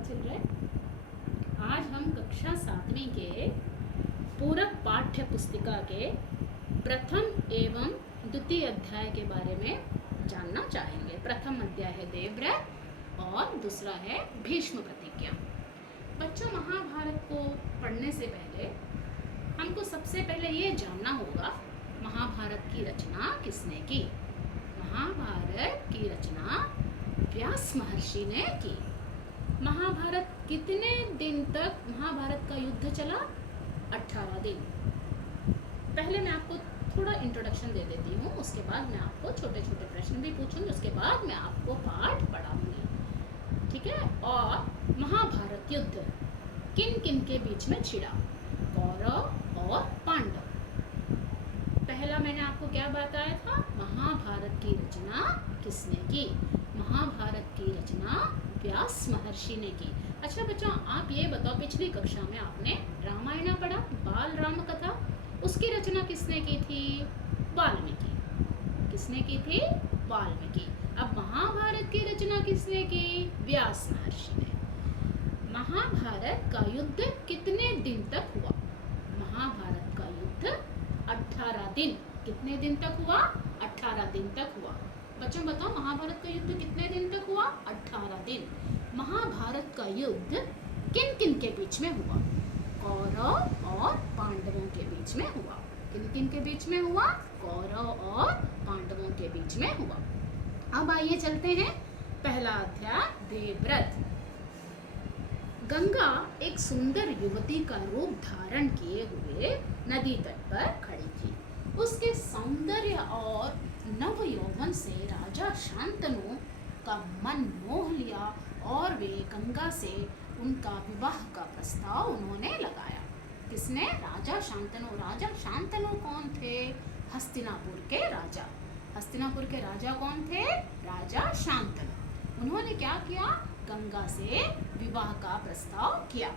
चल रहा है। आज हम कक्षा 7वीं के पूरक पाठ्य पुस्तिका के प्रथम एवं द्वितीय अध्याय के बारे में जानना चाहेंगे। प्रथम अध्याय है देवव्रत और दूसरा है भीष्म प्रतिज्ञा। बच्चों, महाभारत को पढ़ने से पहले हमको सबसे पहले ये जानना होगा महाभारत की रचना किसने की। महाभारत की रचना व्यास महर्षि ने की। महाभारत कितने दिन तक महाभारत का युद्ध चला? 18 दिन। पहले मैं आपको थोड़ा इंट्रोडक्शन दे देती हूँ, उसके बाद मैं आपको छोटे छोटे प्रश्न भी पूछूंगी, उसके बाद मैं आपको पाठ पढ़ाऊंगी, ठीक है। और महाभारत युद्ध किन किन के बीच में छिड़ा? कौरव और पांडव। पहला मैंने आपको क्या बताया था? महाभारत की रचना किसने की? महाभारत की रचना व्यास महर्षि ने की। अच्छा बच्चों, आप ये बताओ, पिछली कक्षा में आपने रामायण पढ़ा, बाल राम कथा, उसकी रचना किसने की थी? वाल्मीकि। किसने की थी? वाल्मीकि। अब महाभारत की रचना किसने की? व्यास महर्षि ने। महाभारत का युद्ध कितने दिन तक हुआ? महाभारत का युद्ध 18 दिन। कितने दिन तक हुआ? 18 दिन तक हुआ। बच्चों बताओ, महाभारत का युद्ध कितने दिन तक हुआ? 18 दिन। महाभारत का युद्ध किन किन के बीच में हुआ? कौरव और पांडवों के बीच में हुआ। किन किन के बीच में हुआ? कौरव और पांडवों के बीच में हुआ। अब आइए चलते हैं पहला अध्याय देवव्रत। गंगा एक सुंदर युवती का रूप धारण किए हुए नदी तट पर खड़ी थी। उसके सौंदर्य और नव यौवन से राजा शांतनु का मन मोह लिया और वे गंगा से उनका विवाह का प्रस्ताव उन्होंने लगाया। किसने? राजा शांतनु। राजा शांतनु कौन थे? हस्तिनापुर के राजा। हस्तिनापुर के राजा कौन थे? राजा शांतनु। उन्होंने क्या किया? गंगा से विवाह का प्रस्ताव किया।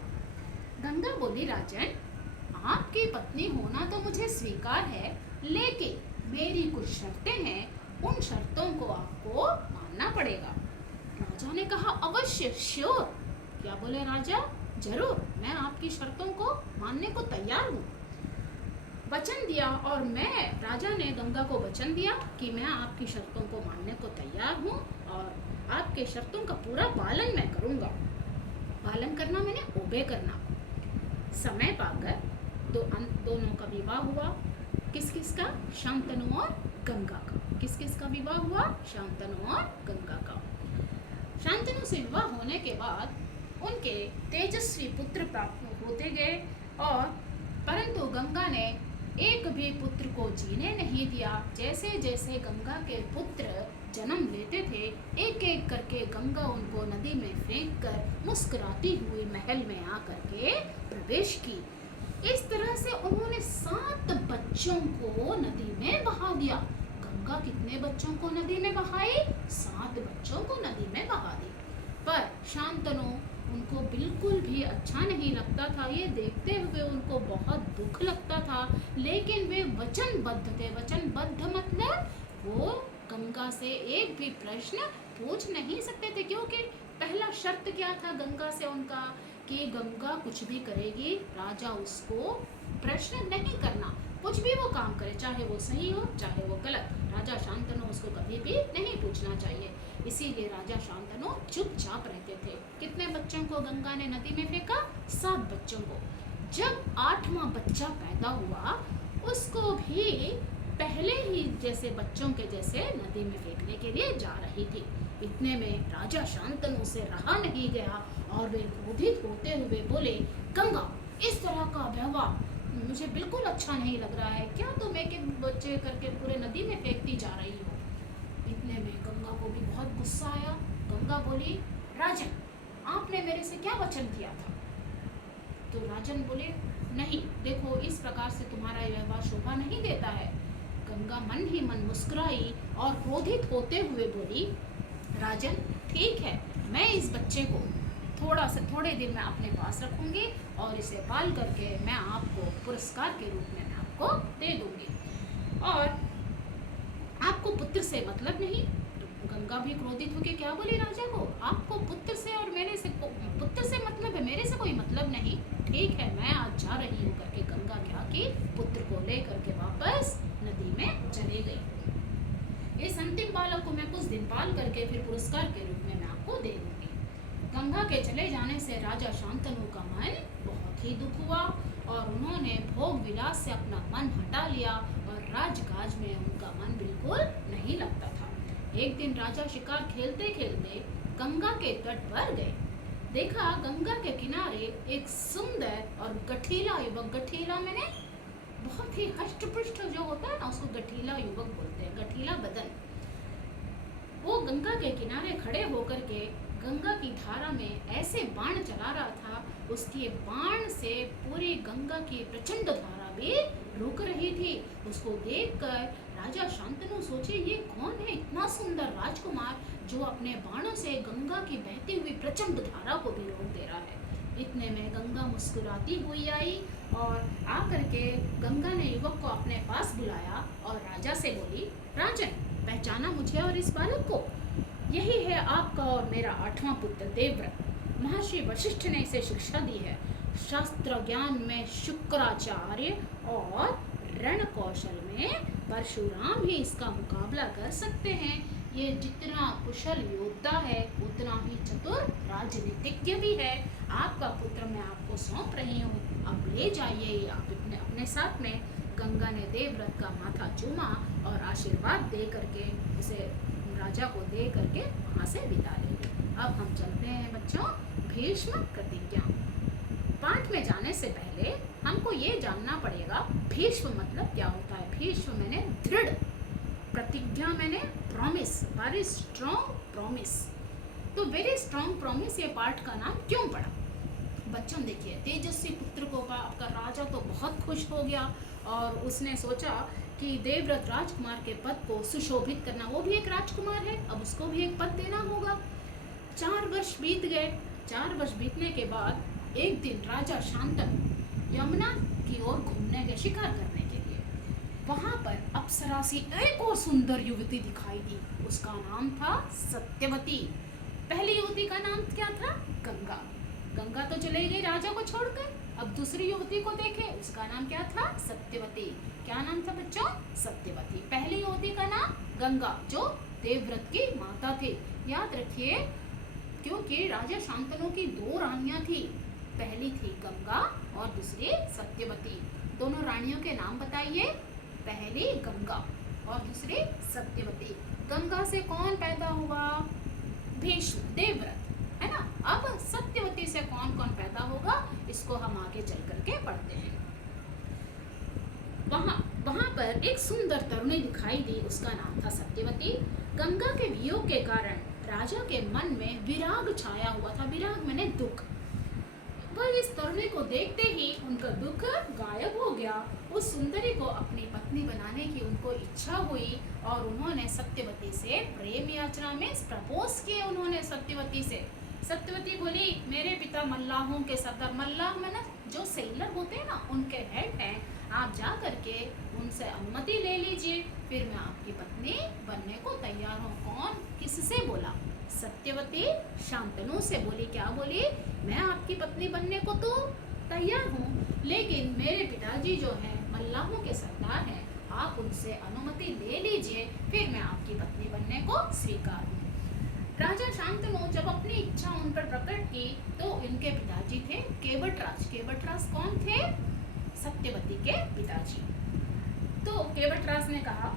गंगा बोली, राजन, आपकी पत्नी होना तो मुझे स्वीकार है, लेकिन मेरी कुछ शर्तें हैं, उन शर्तों को आपको मानना पड़ेगा। राजा ने कहा, अवश्य, श्योर। क्या बोले राजा? जरूर, मैं आपकी शर्तों को मानने को तैयार हूँ। वचन दिया, और राजा ने गंगा को वचन दिया कि मैं आपकी शर्तों को मानने को तैयार हूँ और आपके शर्तों का पूरा पालन मैं करूँगा। पालन करना मैंने ओबे करना। समय पाकर दोनों का विवाह हुआ। किस किस का? शांतनु और गंगा का। किस किस का विवाह हुआ? शांतनु और गंगा का। शांतनु से विवाह होने के बाद उनके तेजस्वी पुत्र प्राप्त होते गए, और परंतु गंगा ने एक भी पुत्र को जीने नहीं दिया। जैसे जैसे गंगा के पुत्र जन्म लेते थे, एक एक करके गंगा उनको नदी में फेंक कर मुस्कुराती हुई महल में आकर के प्रवेश की। इस तरह से उन्होंने 7 बच्चों को नदी में बहा दिया। गंगा कितने बच्चों को नदी में बहाई? 7 बच्चों को नदी में बहा दी। पर शांतनु, उनको बिल्कुल भी अच्छा नहीं लगता था। ये देखते हुए उनको बहुत दुख लगता था, लेकिन वे वचनबद्ध थे। वचनबद्ध मतलब वो गंगा से एक भी प्रश्न पूछ नहीं सकते थे, क्योंकि पहला शर्त क्या था गंगा से उनका? कि गंगा कुछ भी करेगी, राजा उसको प्रश्न नहीं करना। कुछ भी वो काम करे, चाहे वो सही हो चाहे वो गलत, राजा शांतनु उसको कभी भी नहीं पूछना चाहिए। इसीलिए राजा शांतनु चुपचाप रहते थे। कितने बच्चों को गंगा ने नदी में फेंका? 7 बच्चों को। जब 8वां बच्चा पैदा हुआ, उसको भी पहले ही जैसे बच्चों के जैसे नदी में फेंकने के लिए जा रही थी। इतने में राजा शांतनु से रहा नहीं गया और वे क्रोधित होते हुए बोले, गंगा, इस तरह का व्यवहार मुझे बिल्कुल अच्छा नहीं लग रहा है। क्या तुम एक एक बच्चे करके पूरे नदी में फेंकती जा रही हो? इतने में गंगा को भी बहुत गुस्सा आया। गंगा बोली, राजन, आपने मेरे से क्या वचन दिया था? तो राजन बोले, नहीं, देखो, इस प्रकार से तुम्हारा व्यवहार शोभा नहीं देता है। गंगा मन ही मन मुस्कुराई और क्रोधित होते हुए बोली, राजन, ठीक है, मैं इस बच्चे को थोड़े दिन में अपने पास रखूंगी और इसे पाल करके मैं आपको पुरस्कार के रूप में मैं आपको दे दूंगी, और आपको पुत्र से मतलब नहीं। गंगा भी क्रोधित होकर क्या बोली राजा को, आपको पुत्र से और मेरे से पुत्र मतलब नहीं, ठीक है मैं आज जा रही हूँ करके गंगा क्या की पुत्र को लेकर के वापस नदी में चले गई। इस अंतिम बालक को मैं कुछ दिन पाल करके फिर पुरस्कार के रूप में मैं आपको दे दूंगी। गंगा के चले जाने से राजा शांतनु का मन बहुत ही दुख हुआ और उन्होंने भोग विलास से अपना मन हटा लिया और राजकाज में उनका मन बिल्कुल नहीं लगता था। एक दिन राजा शिकार खेलते खेलते गंगा के तट पर गए। देखा गंगा के किनारे एक सुंदर और गठीला युवक, गठीला मैंने बहुत ही हष्ट-पुष्ट जो होता है ना उसको गठीला युवक बोलते हैं, गठीला बदन। वो गंगा के किनारे खड़े होकर के गंगा की धारा में ऐसे बाण चला रहा था, उसके बाण से पूरी गंगा की प्रचंड धारा भी रुक रही थी। उसको देखकर राजा शांतनु सोचे ये कौन है इतना सुंदर राजकुमार जो अपने बाणों से गंगा की बहती हुई प्रचंड धारा को भी रोक दे रहा है। इतने में गंगा मुस्कुराती हुई आई और आकर के गंगा ने युवक को अपने पास बुलाया और राजा से बोली, राजन पहचाना मुझे और इस बालक को? यही है आपका और मेरा 8वां पुत्र देवव्रत। महर्षि वशिष्ठ ने इसे शिक्षा दी है। शास्त्र ज्ञान में शुक्राचार्य और रण कौशल में परशुराम ही इसका मुकाबला कर सकते हैं। ये जितना कुशल योद्धा है उतना ही चतुर राजनीतिज्ञ भी है। आपका पुत्र मैं आपको सौंप रही हूँ, अब ले जाइए आप अपने साथ में। गंगा ने देवव्रत का माथा चूमा और आशीर्वाद दे करके उसे राजा को दे करके वहाँ से विदा ले गए। अब हम चलते हैं बच्चों भीष्म प्रतिज्ञा पाठ में जाने से पहले हमको ये जानना पड़ेगा भीष्म मतलब क्या होता है। भीष्म मैंने दृढ़, प्रतिज्ञा मैंने प्रॉमिस, वेरी स्ट्रॉन्ग प्रॉमिस। तो वेरी स्ट्रॉन्ग प्रॉमिस ये पाठ का नाम क्यों पड़ा? बच्चों देखिए तेजस्वी पुत्र को आपका राजा तो बहुत खुश हो गया और उसने सोचा कि देवव्रत राजकुमार के पद को सुशोभित करना, वो भी एक राजकुमार है, अब उसको भी एक पद देना होगा। 4 वर्ष बीत गए। 4 वर्ष बीतने के बाद एक दिन राजा शांतनु यमुना की ओर घूमने गए शिकार करने के लिए। वहां पर अप्सरा सी एक और सुंदर युवती दिखाई दी। उसका नाम था सत्यवती। पहली युवती का नाम क्या था? गंगा। गंगा तो चले गई राजा को छोड़कर। अब दूसरी युवती को देखे, उसका नाम क्या था? सत्यवती। क्या नाम था बच्चों? सत्यवती। पहली युवती का नाम गंगा जो देवव्रत की माता थी। याद रखिए क्योंकि राजा शांतनु की 2 रानियां थी, पहली थी गंगा और दूसरी सत्यवती। दोनों रानियों के नाम बताइए। पहली गंगा और दूसरी सत्यवती। गंगा से कौन पैदा हुआ? भीष्म, देवव्रत, है ना। अब सत्यवती से कौन कौन पैदा होगा इसको हम आगे चल करके पढ़ते हैं। वहां पर एक सुंदर तरुणी दिखाई दी, उसका नाम था सत्यवती। गंगा के वियोग के कारण राजा के मन में विराग छाया हुआ था। विराग मैंने दुख। वह इस तरुणी को देखते ही उनका दुख गायब हो गया। उस सुंदरी को अपनी पत्नी बनाने की उनको इच्छा हुई और उन्होंने सत्यवती से प्रेम याचना में प्रपोज किए। उन्होंने सत्यवती से, सत्यवती बोली मेरे पिता मल्लाहों के सरदार, मल्लाह मैंने जो सेलर होते हैं ना उनके हेड हैं, आप जा करके उनसे अनुमति ले लीजिए, फिर मैं आपकी पत्नी बनने को तैयार हूँ। कौन? किससे बोला? सत्यवती शांतनु से बोली। क्या बोली? मैं आपकी पत्नी बनने को तो तैयार हूँ, लेकिन मेरे पिताजी जो हैं मल्लाहों के सरदार हैं, आप उनसे अनुमति ले लीजिए, फिर मैं आपकी पत्नी बनने को स्वीकार हूँ। राजा शांतनु जब अपनी इच्छा उन पर प्रकट की तो इनके पिताजी थे केवटराज। केवटराज कौन थे? सत्यवती के पिताजी। तो केवटराज ने कहा,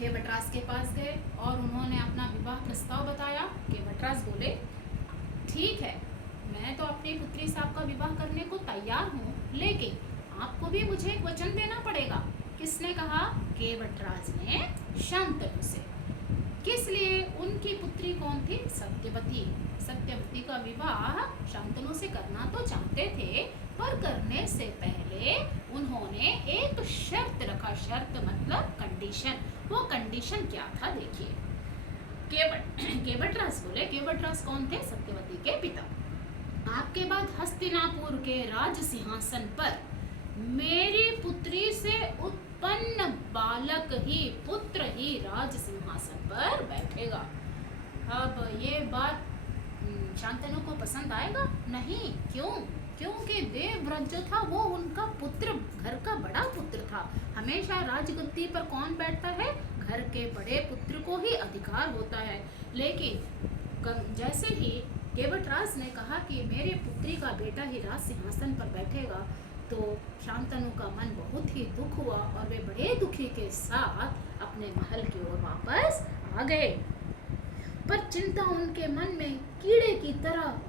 केवटराज के पास गए और उन्होंने अपना विवाह प्रस्ताव बताया। केवटराज बोले ठीक है, मैं तो अपनी पुत्री साहब का विवाह करने को तैयार हूँ, लेकिन आपको भी मुझे एक वचन देना पड़ेगा। किसने कहा? केवटराज ने शांतनु से। किस लिए? उनकी पुत्री कौन थी? सत्यवती। सत्यवती का विवाह शांतनु से करना तो चाहते थे, पर करने से पहले उन्होंने एक शर्त रखा। शर्त मतलब कंडीशन। वो कंडीशन क्या था देखिए। केवटराज बोले, केवटराज कौन थे? सत्यवती के पिता। आपके बाद हस्तिनापुर के राज सिंहासन पर मेरी पुत्री से उत्पन्न बालक ही, पुत्र ही राज सिंहासन पर बैठेगा। अब ये बात शांतनु को पसंद आएगा? नहीं। क्यों? क्योंकि देवव्रत जो था वो उनका पुत्र, घर का बड़ा पुत्र था। हमेशा राजगद्दी पर कौन बैठता है? घर के बड़े पुत्र को ही अधिकार होता है। लेकिन जैसे ही केवटराज ने कहा कि मेरे पुत्री का बेटा ही राज सिंहासन पर बैठेगा, तो शांतनु का मन बहुत ही दुख हुआ और वे बड़े दुखी के साथ अपने महल की ओर वापस आ गए। पर चिंता उनके मन में कीड़े की तरह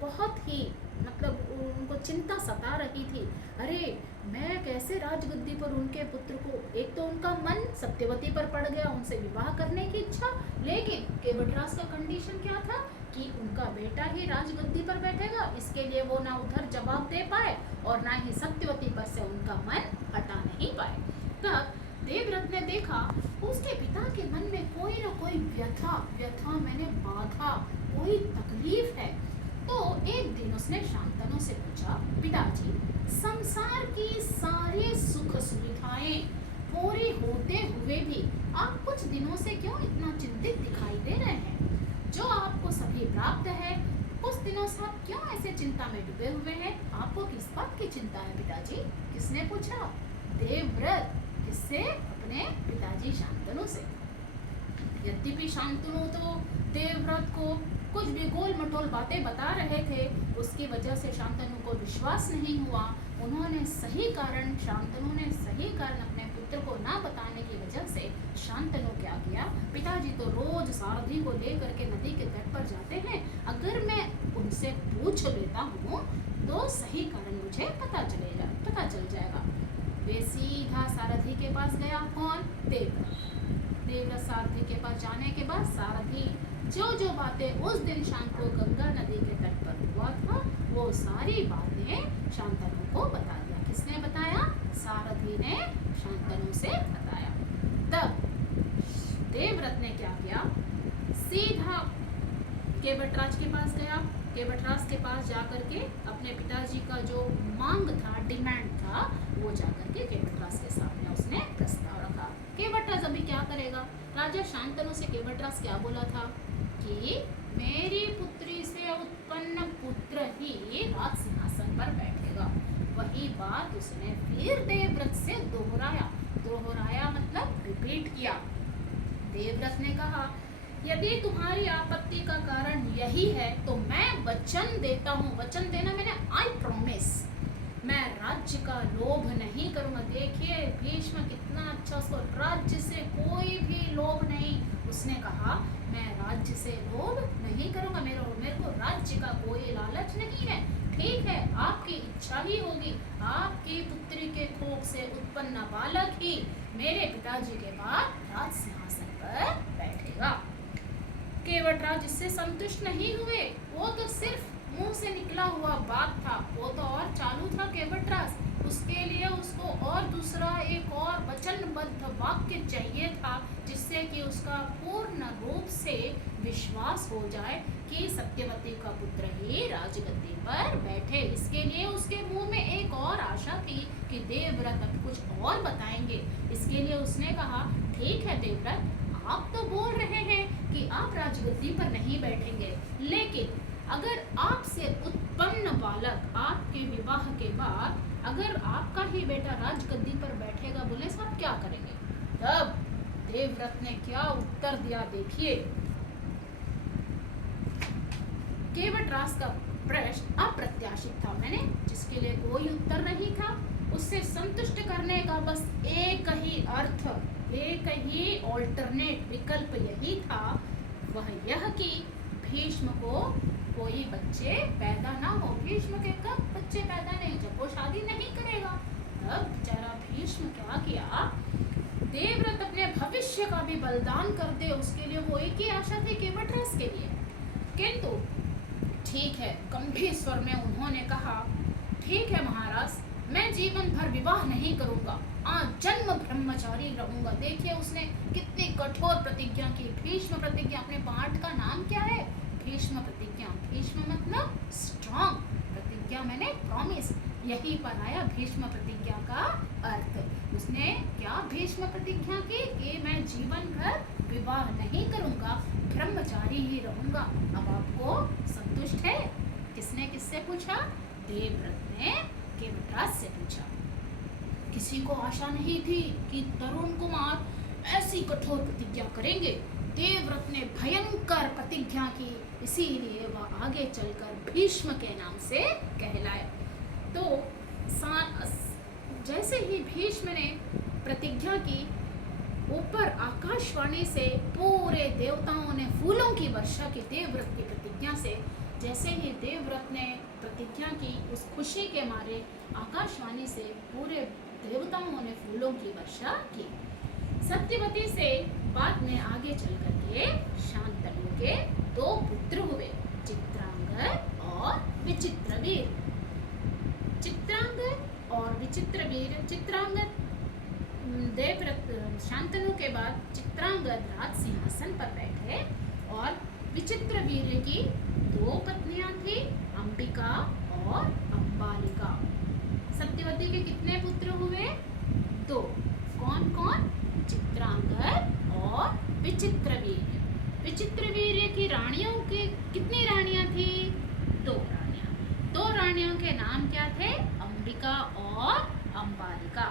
बहुत ही उनको चिंता सता रही थी। अरे मैं कैसे राजगद्दी पर उनके पुत्र को, एक तो उनका मन सत्यवती पर पड़ गया, उनसे विवाह करने की इच्छा, लेकिन केवटराज का कंडीशन क्या था कि उनका बेटा ही राजगद्दी पर बैठेगा। इसके लिए वो ना उधर जवाब दे पाए और ना ही सत्यवती पर से उनका मन हटा नहीं पाए। तब देवव्रत ने देखा उसके पिता के मन में कोई ना कोई व्यथा मैंने बाधा, कोई तकलीफ है। तो एक दिन उसने शांतनु से पूछा, पिताजी संसार की सारे सुख सुविधाएं पूरी होते हुए भी आप कुछ दिनों से क्यों इतना चिंतित दिखाई दे रहे हैं? जो आपको सभी प्राप्त है, कुछ दिनों से आप क्यों ऐसे चिंता में डूबे हुए हैं? आपको किस बात की चिंता है पिताजी? किसने पूछा? देवव्रत। किससे? अपने पिताजी शांतनु से। यद्यपि शांतनु तो देवव्रत को कुछ भी गोल मटोल बातें बता रहे थे, उसकी वजह से शांतनु को विश्वास नहीं हुआ। शांतनु ने सही कारण अपने पुत्र को ना बताने की वजह से शांतनु क्या किया, पिताजी तो रोज सारथी को लेकर के नदी के तट पर जाते हैं, अगर मैं उनसे पूछ लेता हूँ तो सही कारण मुझे पता चल जाएगा। वे सीधा सारथी के पास गया। कौन? देवव्रत सारथी के पास जाने के बाद सारथी जो बातें उस दिन शाम को गंगा नदी के तट पर हुआ था, वो सारी बातें शांतनु को बता दिया। किसने बताया? सारथी ने शांतनु से बताया। तब देवव्रत ने क्या किया, सीधा केवटराज के पास गया। केवटराज के पास जाकर के अपने पिताजी का जो मांग था, डिमांड था, वो जाकर के केवटराज के सामने उसने प्रस्ताव रखा। केवटराज अभी क्या करेगा? राजा शांतनु से केवटराज क्या बोला था कि मेरी पुत्री से उत्पन्न पुत्र ही राज सिंहासन पर बैठेगा। वही बात उसने फिर देवव्रत से दोहराया मतलब रिपीट किया। देवव्रत ने कहा, यदि तुम्हारी आपत्ति का कारण यही है तो मैं वचन देता हूँ। वचन देना मैंने आई प्रॉमिस, मैं राज्य का लोभ नहीं करूँगा। देखिए भीष्म कितना अच्छा, उसको राज्य से कोई भी लोभ नहीं। उसने कहा मैं राज्य से लोभ नहीं करूँगा, मेरे को राज्य का कोई लालच नहीं है। ठीक है, आपकी इच्छा ही होगी, आपकी पुत्री के कोख से उत्पन्न बालक ही मेरे पिताजी के बाद राज सिंहासन पर बैठेगा। केवटराज इससे संतुष्ट नहीं हुए। वो तो सिर्फ मुंह से निकला हुआ बात था, वो तो और चालू था केवटराज। उसके लिए उसको और दूसरा एक और वचनबद्ध वाक्य चाहिए था, जिससे कि उसका पूर्ण रूप से विश्वास हो जाए कि सत्यवती का पुत्र ही राजगद्दी पर बैठे। इसके लिए उसके मुंह में एक और आशा थी कि देवव्रत अब कुछ और बताएंगे। इसके लिए उसने कहा, ठीक है देवव्रत, आप तो बोल रहे हैं कि आप राजगद्दी पर नहीं बैठेंगे, लेकिन अगर आपसे उत्पन्न बालक आपके विवाह के बाद अगर आपका ही बेटा राजगद्दी पर बैठेगा, बोले साहब क्या करेंगे? तब देवव्रत ने क्या उत्तर दिया देखिए। केवटराज का प्रश्न अप्रत्याशित था, मैंने जिसके लिए कोई उत्तर नहीं था, उससे संतुष्ट करने का बस एक ही अर्थ, एक ही ऑल्टरनेट विकल्प यही था, वह यह कि भीष्म को कोई बच्चे पैदा ना हो। भीष्म के कब बच्चे पैदा नहीं, जब वो शादी नहीं करेगा। तब बेचारा भीष्म क्या किया, देवव्रत अपने भविष्य का भी बलिदान कर दे, उसके लिए वो एक ही आशा थी केवटराज के लिए। किंतु ठीक है, गंभीर स्वर में उन्होंने कहा, ठीक है महाराज, मैं जीवन भर विवाह नहीं करूंगा, आजन्म ब्रह्मचारी रहूंगा। देखिए उसने कितनी कठोर प्रतिज्ञा की। भीष्म प्रतिज्ञा, अपने पाठ का नाम क्या है? भीष्म प्रतिज्ञा। भीष्म मतलब स्ट्रॉन्ग, प्रतिज्ञा मैंने प्रॉमिस, यही पर आया भीष्म प्रतिज्ञा का अर्थ। उसने क्या भीष्म प्रतिज्ञा की कि मैं जीवन भर विवाह नहीं करूंगा, ब्रह्मचारी ही रहूंगा। अब आपको संतुष्ट है? किसने किससे पूछा? देवव्रत ने केवटराज से पूछा। किसी को आशा नहीं थी कि तरुण कुमार ऐसी कठोर प्रतिज्ञा करेंगे। देवव्रत ने भयंकर प्रतिज्ञा की, इसीलिए वह आगे चलकर भीष्म के नाम से कहलाए। तो जैसे ही भीष्म ने प्रतिज्ञा की, ऊपर आकाशवाणी से पूरे देवताओं ने फूलों की वर्षा की देवव्रत की प्रतिज्ञा से। जैसे ही देवव्रत ने प्रतिज्ञा की, उस खुशी के मारे आकाशवाणी से पूरे देवताओं ने फूलों की वर्षा की। सत्यवती से बाद में आगे चल करके शांतनु के 2 पुत्र हुए, चित्रांगद और विचित्रवीर। चित्रांगद और विचित्रवीर, चित्रांगद देवव्रत शांतनु के बाद चित्रांगद राज सिंहासन पर बैठे और विचित्रवीर की 2 पत्नियां थी, अंबिका और अंबालिका। सत्यवती के कितने पुत्र हुए? 2। कौन कौन? चित्रांगद और विचित्रवीर। विचित्रवीर की रानियों की कितनी रानियां थी? 2 रानियां। 2 रानियों के नाम क्या थे? अंबिका और अंबालिका।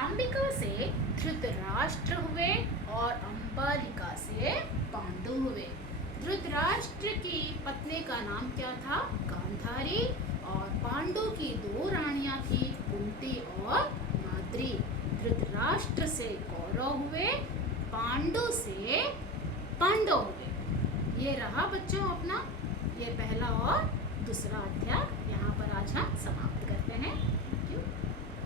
अंबिका से धृतराष्ट्र हुए और अंबालिका से पांडु हुए। धृतराष्ट्र की पत्नी का नाम क्या था? गांधारी। और पांडु की 2 रानियां थी, कुंती और माद्री। धृतराष्ट्र से कौरव हुए, पांडु से पांडव हुए। ये रहा बच्चों अपना ये पहला और दूसरा अध्याय। यहाँ पर आज हम समाप्त करते हैं।